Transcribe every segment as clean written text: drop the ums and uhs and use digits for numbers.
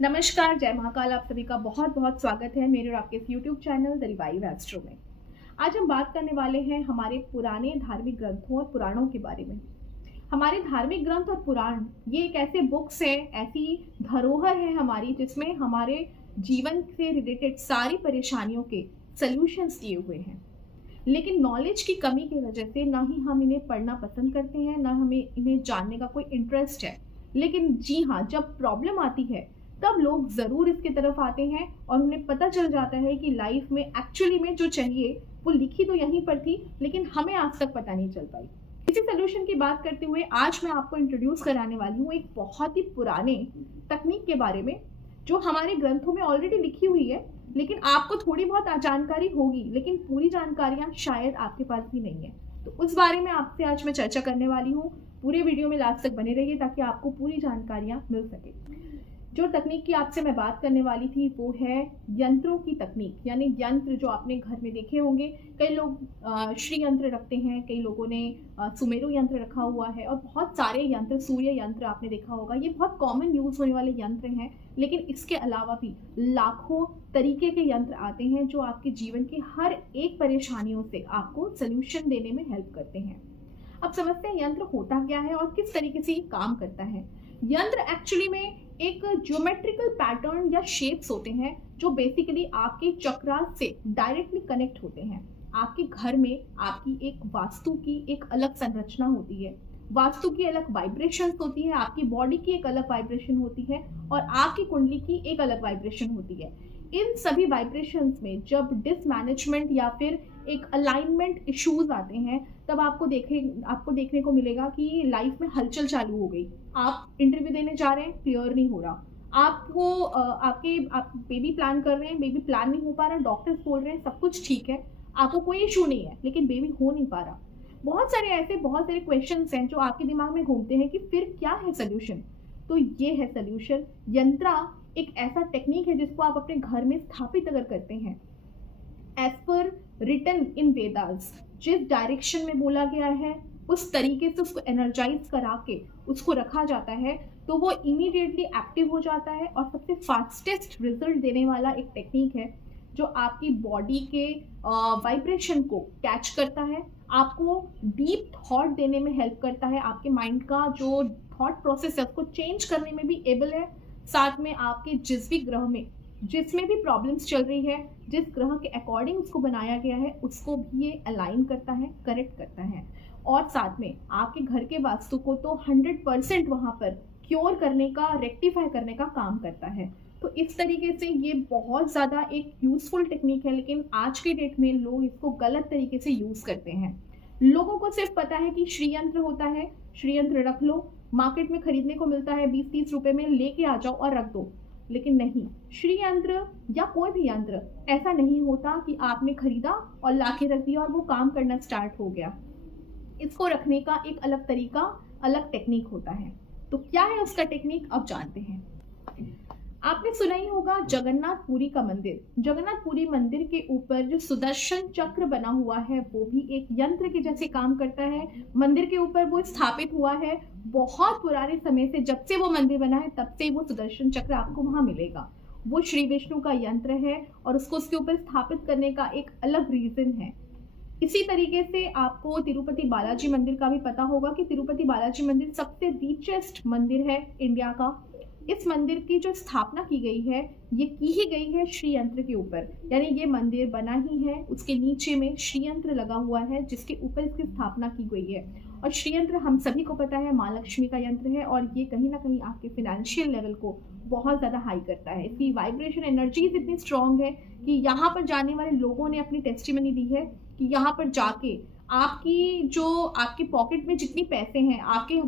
नमस्कार, जय महाकाल। आप सभी का बहुत बहुत स्वागत है मेरे और आपके इस YouTube channel the revive astro में। आज हम बात करने वाले हैं हमारे पुराने धार्मिक ग्रंथों और पुराणों के बारे में। हमारे धार्मिक ग्रंथ और पुराण ये एक ऐसे बुक्स है, ऐसी धरोहर है हमारी, जिसमें हमारे जीवन से रिलेटेड सारी परेशानियों के सल्यूशंस दिए हुए हैं। लेकिन नॉलेज की कमी की वजह से ना ही हम इन्हें पढ़ना पसंद करते हैं, ना हमें इन्हें जानने का कोई इंटरेस्ट है। लेकिन जी हाँ, जब प्रॉब्लम आती है तब लोग ज़रूर इसकी तरफ आते हैं और उन्हें पता चल जाता है कि लाइफ में एक्चुअली में जो चाहिए वो लिखी तो यहीं पर थी, लेकिन हमें आज तक पता नहीं चल पाई। इसी सोल्यूशन की बात करते हुए आज मैं आपको इंट्रोड्यूस कराने वाली हूँ एक बहुत ही पुराने तकनीक के बारे में, जो हमारे ग्रंथों में ऑलरेडी लिखी हुई है, लेकिन आपको थोड़ी बहुत जानकारी होगी, लेकिन पूरी जानकारियाँ शायद आपके पास भी नहीं है। तो उस बारे में आपसे आज मैं चर्चा करने वाली हूँ। पूरे वीडियो में लास्ट तक बने रहिए ताकि आपको पूरी जानकारियाँ मिल सके। जो तकनीक की आपसे मैं बात करने वाली थी वो है यंत्रों की तकनीक, यानी यंत्र जो आपने घर में देखे होंगे। कई लोग श्री यंत्र रखते हैं, कई लोगों ने सुमेरु यंत्र रखा हुआ है और बहुत सारे यंत्र, सूर्य यंत्र आपने देखा होगा। ये बहुत कॉमन यूज होने वाले यंत्र हैं, लेकिन इसके अलावा भी लाखों तरीके के यंत्र आते हैं जो आपके जीवन की हर एक परेशानियों से आपको सोल्यूशन देने में हेल्प करते हैं। अब समझते हैं यंत्र होता क्या है और किस तरीके से ये काम करता है। यंत्र एक्चुअली में एक ज्योमेट्रिकल पैटर्न या शेप्स होते हैं जो बेसिकली आपके चक्रास से डायरेक्टली कनेक्ट होते हैं। आपके घर में आपकी एक वास्तु की एक अलग संरचना होती है, वास्तु की अलग वाइब्रेशंस होती है, आपकी बॉडी की एक अलग वाइब्रेशन होती है और आपकी कुंडली की एक अलग वाइब्रेशन होती है। इन सभी वाइब्रेशंस में जब डिसमैनेजमेंट या फिर एक अलाइनमेंट इश्यूज आते हैं, तब आपको देखने को मिलेगा कि लाइफ में हलचल चालू हो गई। आप इंटरव्यू देने जा रहे हैं, क्लियर नहीं हो रहा। आप बेबी प्लान कर रहे हैं, बेबी प्लान नहीं हो पा रहा। डॉक्टर्स बोल रहे हैं सब कुछ ठीक है, आपको कोई इशू नहीं है, लेकिन बेबी हो नहीं पा रहा। बहुत सारे क्वेश्चंस हैं जो आपके दिमाग में घूमते हैं कि फिर क्या है सोल्यूशन। तो ये है सोल्यूशन। यंत्रा एक ऐसा टेक्निक है जिसको आप अपने घर में स्थापित अगर करते हैं, as per written in Vedas, जिस डायरेक्शन में बोला गया है उस तरीके से उसको एनर्जाइज करा के उसको रखा जाता है, तो वो इमीडिएटली एक्टिव हो जाता है और सबसे फास्टेस्ट रिजल्ट देने वाला एक टेक्निक है जो आपकी बॉडी के वाइब्रेशन को कैच करता है, आपको डीप थॉट देने में हेल्प करता है, आपके माइंड का जो थॉट प्रोसेस है उसको चेंज करने में भी एबल है। साथ में आपके जिस भी ग्रह में जिसमें भी प्रॉब्लम्स चल रही है, जिस ग्रह के अकॉर्डिंग उसको बनाया गया है, उसको भी ये अलाइन करता है, करेक्ट करता है। और साथ में आपके घर के वास्तु को तो 100% वहाँ पर क्योर करने का, रेक्टिफाई करने का काम करता है। तो इस तरीके से ये बहुत ज़्यादा एक यूज़फुल टेक्निक है, लेकिन आज के डेट में लोग इसको गलत तरीके से यूज़ करते हैं। लोगों को सिर्फ पता है कि श्री यंत्र होता है, श्री यंत्र रख लो, मार्केट में खरीदने को मिलता है 20-30 रुपए में, लेके आ जाओ और रख दो। लेकिन नहीं, श्री यंत्र या कोई भी यंत्र ऐसा नहीं होता कि आपने खरीदा और लाके रख दिया और वो काम करना स्टार्ट हो गया। इसको रखने का एक अलग तरीका, अलग टेक्निक होता है। तो क्या है उसका टेक्निक, अब जानते हैं। आपने सुना ही होगा जगन्नाथपुरी का मंदिर। जगन्नाथपुरी मंदिर के ऊपर जो सुदर्शन चक्र बना हुआ है वो भी एक यंत्र के जैसे काम करता है। मंदिर के ऊपर वो स्थापित हुआ है बहुत पुराने समय से, जब से वो मंदिर बना है तब से वो सुदर्शन चक्र आपको वहां मिलेगा। वो श्री विष्णु का यंत्र है और उसको उसके ऊपर स्थापित करने का एक अलग रीजन है। इसी तरीके से आपको तिरुपति बालाजी मंदिर का भी पता होगा कि तिरुपति बालाजी मंदिर सबसे रिचेस्ट मंदिर है इंडिया का। इस मंदिर की जो स्थापना की गई है, ये की ही गई है श्री यंत्र के ऊपर, यानी ये मंदिर बना ही है, उसके नीचे में श्री यंत्र लगा हुआ है जिसके ऊपर इसकी स्थापना की गई है। और श्री यंत्र हम सभी को पता है माँ लक्ष्मी का यंत्र है और ये कहीं ना कहीं आपके फाइनेंशियल लेवल को बहुत ज़्यादा हाई करता है। इसकी वाइब्रेशन एनर्जीज इतनी स्ट्रॉन्ग है कि यहाँ पर जाने वाले लोगों ने अपनी टेस्टिमनी दी है कि यहाँ पर जाके आपके पॉकेट में जितनी पैसे हैं, आपके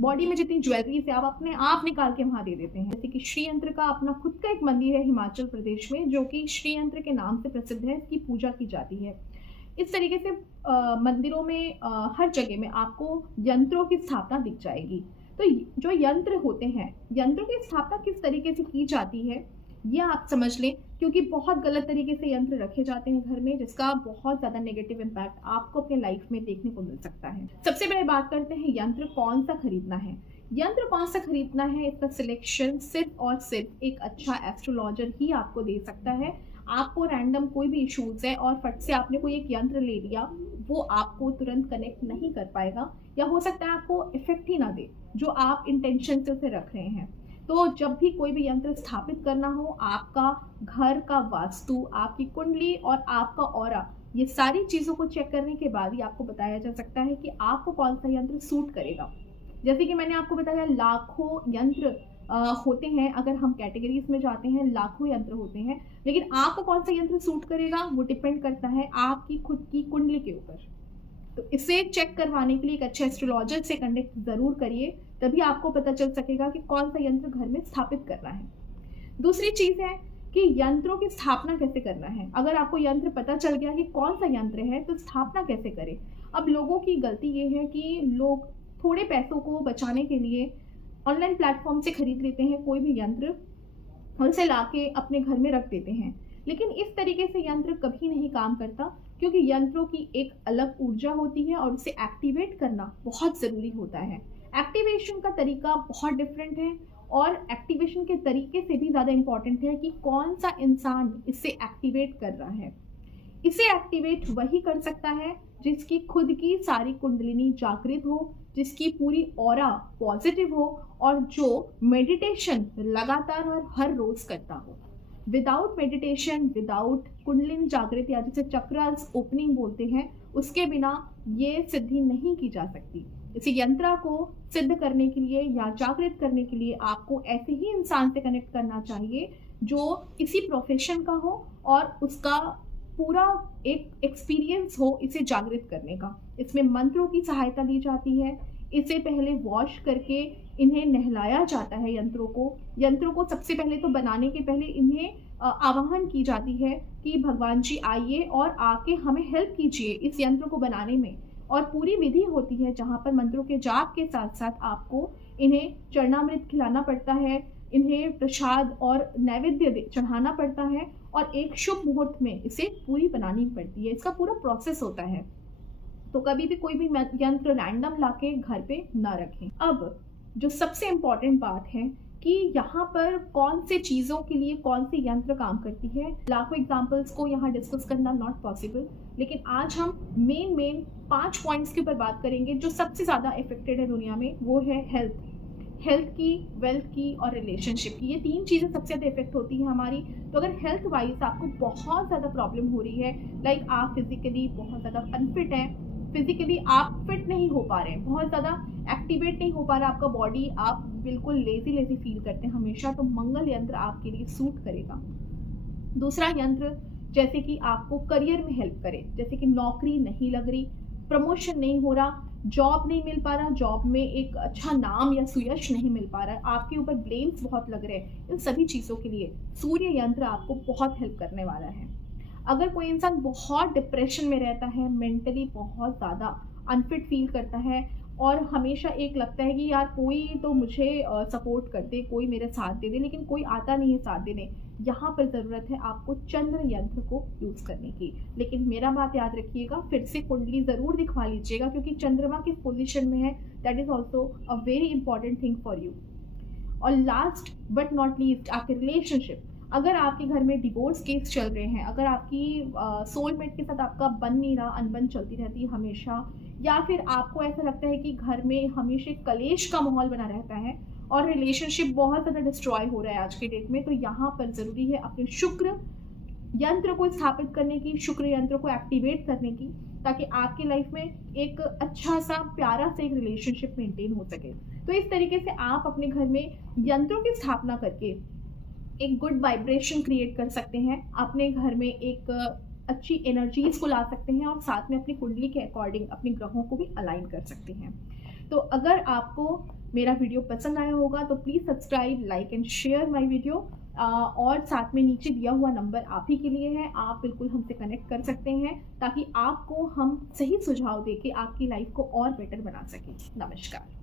बॉडी में जितनी ज्वेलरीज है, आप अपने आप निकाल के वहाँ दे देते हैं। जैसे कि श्री यंत्र का अपना खुद का एक मंदिर है हिमाचल प्रदेश में, जो कि श्री यंत्र के नाम से प्रसिद्ध है, इसकी पूजा की जाती है। इस तरीके से मंदिरों में हर जगह में आपको यंत्रों की स्थापना दिख जाएगी। तो जो यंत्र होते हैं, यंत्रों की स्थापना किस तरीके से की जाती है ये आप समझ लें, क्योंकि बहुत गलत तरीके से यंत्र रखे जाते हैं घर में, जिसका बहुत ज़्यादा नेगेटिव इम्पैक्ट आपको अपने लाइफ में देखने को मिल सकता है। सबसे पहले बात करते हैं यंत्र कौन सा खरीदना है। यंत्र कौन सा खरीदना है, इसका सिलेक्शन सिर्फ और सिर्फ एक अच्छा एस्ट्रोलॉजर ही आपको दे सकता है। आपको रैंडम कोई भी इश्यूज है और फट से आपने कोई एक यंत्र ले लिया, वो आपको तुरंत कनेक्ट नहीं कर पाएगा, या हो सकता है आपको इफेक्ट ही ना दे जो आप इंटेंशन से उसे रख रहे हैं। तो जब भी कोई भी यंत्र स्थापित करना हो, आपका घर का वास्तु, आपकी कुंडली और आपका ऑरा, ये सारी चीज़ों को चेक करने के बाद ही आपको बताया जा सकता है कि आपको कौन सा यंत्र सूट करेगा। जैसे कि मैंने आपको बताया, लाखों यंत्र होते हैं, अगर हम कैटेगरीज में जाते हैं लाखों यंत्र होते हैं, लेकिन आपको कौन सा यंत्र सूट करेगा वो डिपेंड करता है आपकी खुद की कुंडली के ऊपर। तो इसे चेक करवाने के लिए एक अच्छे एस्ट्रोलॉजर से कनेक्ट ज़रूर करिए, तभी आपको पता चल सकेगा कि कौन सा यंत्र घर में स्थापित करना है। दूसरी चीज़ है कि यंत्रों की स्थापना कैसे करना है। अगर आपको यंत्र पता चल गया कि कौन सा यंत्र है, तो स्थापना कैसे करें। अब लोगों की गलती ये है कि लोग थोड़े पैसों को बचाने के लिए ऑनलाइन प्लेटफॉर्म से खरीद लेते हैं कोई भी यंत्र और उसे लाके अपने घर में रख देते हैं, लेकिन इस तरीके से यंत्र कभी नहीं काम करता, क्योंकि यंत्रों की एक अलग ऊर्जा होती है और उसे एक्टिवेट करना बहुत ज़रूरी होता है। एक्टिवेशन का तरीका बहुत डिफरेंट है, और एक्टिवेशन के तरीके से भी ज़्यादा इम्पॉर्टेंट है कि कौन सा इंसान इसे एक्टिवेट कर रहा है। इसे एक्टिवेट वही कर सकता है जिसकी खुद की सारी कुंडलिनी जागृत हो, जिसकी पूरी ऑरा पॉजिटिव हो, और जो मेडिटेशन लगातार और हर रोज करता हो। विदाउट मेडिटेशन, विदाउट कुंडलिनी जागृत, या जिसे चक्रास ओपनिंग बोलते हैं, उसके बिना ये सिद्धि नहीं की जा सकती। इस यंत्र को सिद्ध करने के लिए या जागृत करने के लिए आपको ऐसे ही इंसान से कनेक्ट करना चाहिए जो इसी प्रोफेशन का हो और उसका पूरा एक एक्सपीरियंस हो इसे जागृत करने का। इसमें मंत्रों की सहायता ली जाती है। इसे पहले वॉश करके इन्हें नहलाया जाता है। यंत्रों को सबसे पहले तो बनाने के पहले इन्हें आवाहन की जाती है कि भगवान जी आइए और आके हमें हेल्प कीजिए इस यंत्र को बनाने में। और पूरी विधि होती है जहाँ पर मंत्रों के जाप के साथ साथ आपको इन्हें चरणामृत खिलाना पड़ता है, इन्हें प्रसाद और नैवेद्य चढ़ाना पड़ता है, और एक शुभ मुहूर्त में इसे पूरी बनानी पड़ती है। इसका पूरा प्रोसेस होता है। तो कभी भी कोई भी यंत्र रैंडम लाके घर पे ना रखें। अब जो सबसे इम्पॉर्टेंट बात है कि यहाँ पर कौन से चीज़ों के लिए कौन सी यंत्र काम करती है, लाखों एग्जाम्पल्स को यहाँ डिस्कस करना नॉट पॉसिबल, लेकिन आज हम मेन 5 पॉइंट्स के ऊपर बात करेंगे जो सबसे ज़्यादा इफेक्टेड है दुनिया में। वो है हेल्थ की, वेल्थ की और रिलेशनशिप की। ये 3 चीज़ें सबसे ज़्यादा इफेक्ट होती हैं हमारी। तो अगर हेल्थ वाइज आपको बहुत ज़्यादा प्रॉब्लम हो रही है, लाइक आप फिजिकली बहुत ज़्यादा अनफिट हैं, फिजिकली आप फिट नहीं हो पा रहे हैं, बहुत ज़्यादा एक्टिवेट नहीं हो पा रहा आपका बॉडी, आप बिल्कुल लेजी फील करते हैं हमेशा, तो मंगल यंत्र आपके लिए सूट करेगा। दूसरा यंत्र जैसे कि आपको करियर में हेल्प करे, जैसे कि नौकरी नहीं लग रही, प्रमोशन नहीं हो रहा, जॉब नहीं मिल पा रहा, जॉब में एक अच्छा नाम या सुयश नहीं मिल पा रहा, आपके ऊपर ब्लेम्स बहुत लग रहे हैं, इन सभी चीज़ों के लिए सूर्य यंत्र आपको बहुत हेल्प करने वाला है। अगर कोई इंसान बहुत डिप्रेशन में रहता है, मेंटली बहुत ज़्यादा अनफिट फील करता है और हमेशा एक लगता है कि यार कोई तो मुझे सपोर्ट कर दे, कोई मेरे साथ दे दे, लेकिन कोई आता नहीं है साथ देने, यहाँ पर ज़रूरत है आपको चंद्र यंत्र को यूज़ करने की। लेकिन मेरा बात याद रखिएगा, फिर से कुंडली ज़रूर दिखवा लीजिएगा, क्योंकि चंद्रमा किस पोजीशन में है that is also a very important thing for you. और लास्ट बट नॉट लीस्ट, आपके रिलेशनशिप। अगर आपके घर में डिवोर्स केस चल रहे हैं, अगर आपकी सोलमेट के साथ आपका बन नहीं रहा, अनबन चलती रहती है हमेशा, या फिर आपको ऐसा लगता है कि घर में हमेशा कलेश का माहौल बना रहता है और रिलेशनशिप बहुत ज़्यादा डिस्ट्रॉय हो रहा है आज के डेट में, तो यहाँ पर ज़रूरी है अपने शुक्र यंत्र को स्थापित करने की, शुक्र यंत्र को एक्टिवेट करने की, ताकि आपकी लाइफ में एक अच्छा सा प्यारा सा एक रिलेशनशिप मेंटेन हो सके। तो इस तरीके से आप अपने घर में यंत्रों की स्थापना करके एक गुड वाइब्रेशन क्रिएट कर सकते हैं, अपने घर में एक अच्छी एनर्जीज को ला सकते हैं और साथ में अपनी कुंडली के अकॉर्डिंग अपने ग्रहों को भी अलाइन कर सकते हैं। तो अगर आपको मेरा वीडियो पसंद आया होगा तो please subscribe, like and share my video, और साथ में नीचे दिया हुआ नंबर आप ही के लिए है, आप बिल्कुल हमसे कनेक्ट कर सकते हैं ताकि आपको हम सही सुझाव देके आपकी लाइफ को और बेटर बना सकें। नमस्कार।